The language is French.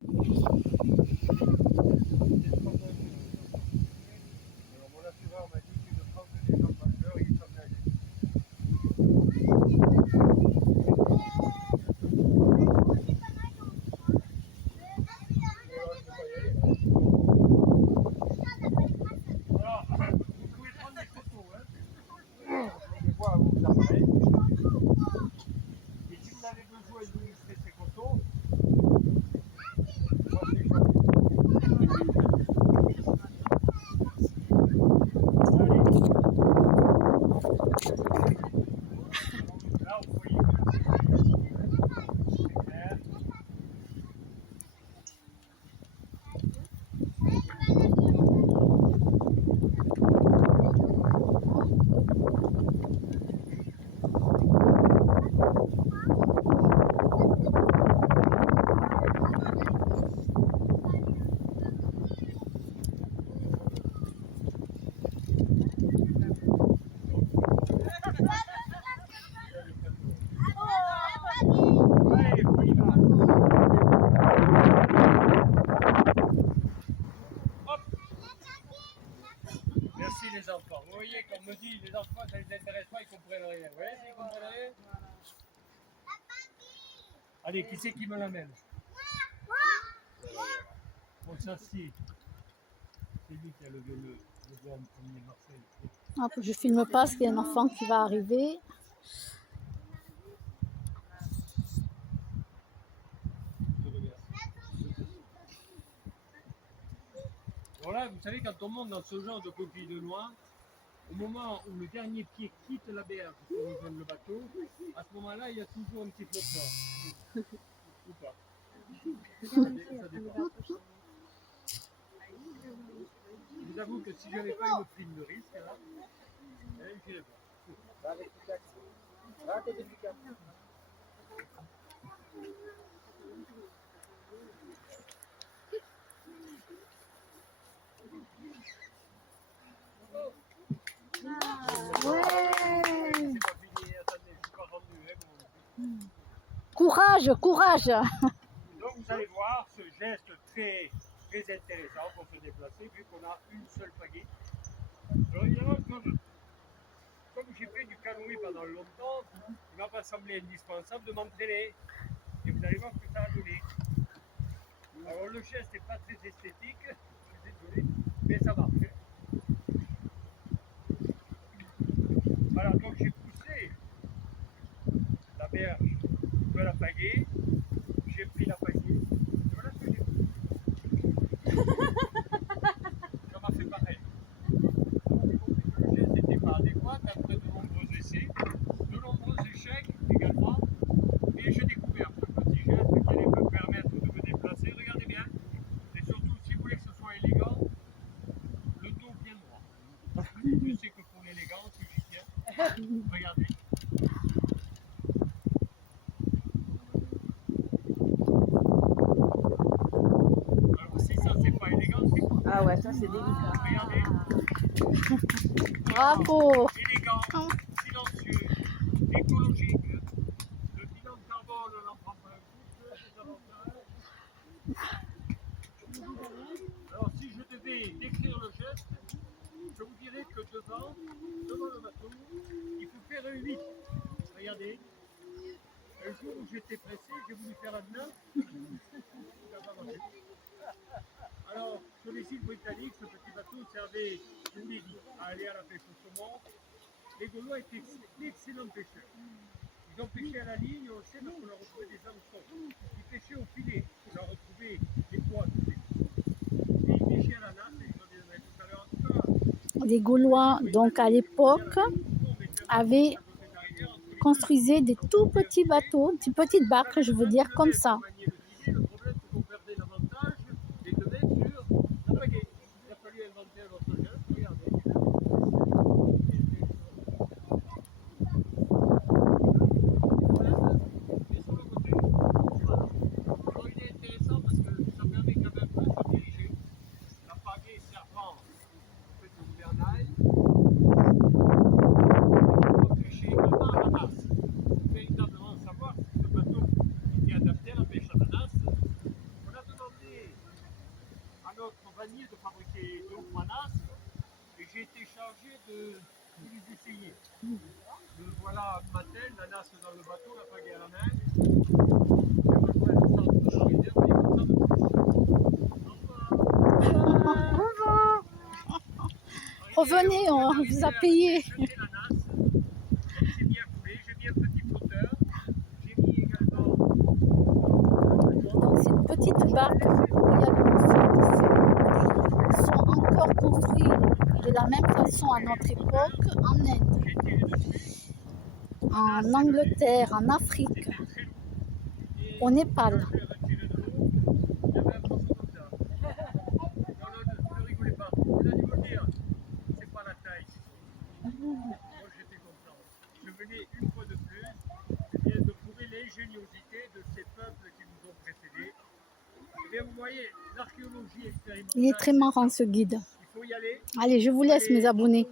Alors mon assureur m'a dit qu'une France des gens majeurs, ils sont âgés. Alors, vous pouvez prendre des photos, hein. Je les vois à vos appareils. Et si vous avez besoin d'illustrer ces photos, moi c'est chaud. Là, vous voyez c'est clair. Allez, on y va. Hop. Merci les enfants. Vous voyez, comme me dit, les enfants, ça ne les intéresse pas, ils ne comprennent rien. Vous voyez, ils comprennent rien. Allez, qui c'est qui me l'amène? Bon, ça, si. C'est lui qui a le voix en premier, Marcel. Hop, je filme pas parce qu'il y a un enfant qui va arriver. Alors là, vous savez, quand on monte dans ce genre de coquille de noix, au moment où le dernier pied quitte la berge pour rejoindre le bateau, à ce moment-là, il y a toujours un petit flotteur. Ou pas. Ça dépend. Je vous avoue que si je n'avais pas une prime de risque, là, je n'irais pas. Ouais. C'est pas fini, attendez, je suis pas rendu. Hein, Courage, courage. donc vous allez voir ce geste très, très intéressant pour se déplacer vu qu'on a une seule pagaie. Alors évidemment, comme j'ai fait du canoë pendant longtemps, il m'a pas semblé indispensable de m'entraîner. Et vous allez voir ce que ça a donné. Alors le geste n'est pas très esthétique, je suis désolé, mais ça marche. Voilà, donc j'ai poussé la berge de la pagaie, j'ai pris la pagaie, et voilà ce que j'ai fait. Ça m'a fait pareil. Le geste n'était pas adéquat après de nombreux essais, de nombreux échecs également, et j'ai découvert ce petit geste qui allait me permettre de me déplacer. Regardez bien, et surtout si vous voulez que ce soit élégant, le dos bien droit. Je sais que pour l'élégance, j'y tiens. Regardez. Alors si ça c'est pas élégant, c'est quoi? Ah ouais, ça c'est délicat. Regardez. Bravo. Élégant, silencieux, écologique. Le bilan de carbone, on n'en prend pas un coup, c'est avantages. Alors si je devais décrire le geste, je vous dirais que devant le bateau, il faut faire un 8. Regardez. Un jour où j'étais pressé, j'ai voulu faire un 9. Ça n'a pas marché. Alors, sur les îles britanniques, ce petit bateau servait, je vous l'ai dit, à aller à la pêche au saumon. Les Gaulois étaient d'excellents pêcheurs. Ils ont pêché à la ligne, on le sait parce qu'on a retrouvé des hameçons. Ils pêchaient au filet, on a retrouvé des poids. Et ils pêchaient à la nappe, et je reviendrai tout à l'heure en tout cas. Les Gaulois, donc à l'époque, avaient construisé des tout petits bateaux, des petites barques, je veux dire, comme ça. Le problème, c'est qu'on perdait l'avantage des deux mecs sur la pagaie. Il a fallu inventer un autre geste, regardez. Et sur le côté, voilà. Alors il est intéressant parce que ça permet quand même de se diriger. La pagaie servant en fait au gouvernail. On pêchait également à la masse. Véritablement savoir si ce bateau était adapté à la pêche. notre vannier de fabriquer 2 ou 3 nasses et j'ai été chargé de les essayer. Le voilà matin, la nasse dans le bateau, la pagaie à la main. J'ai rejoint le centre de la réserve et comme ça me Revenez, on vous a payé. J'ai jeté la nasse, j'ai bien coulé, j'ai mis un petit flotteur, j'ai mis également Donc c'est une petite barque où il y a le mousson dessus. Ils sont encore construits de la même façon à notre époque en Inde, j'ai tiré dessus. en Angleterre, en Afrique, au Népal. J'ai retiré de l'eau, il y avait un morceau comme ça. Non, ne rigolez pas. Vous allez me dire, c'est pas la taille qui compte. Moi, j'étais content. Je venais une fois de plus, eh bien, de prouver l'ingéniosité de ces peuples qui nous ont précédés. Eh bien, vous voyez, l'archéologie expérimentale, Il est très marrant ce guide. il faut y aller. Allez, je vous laisse mes abonnés.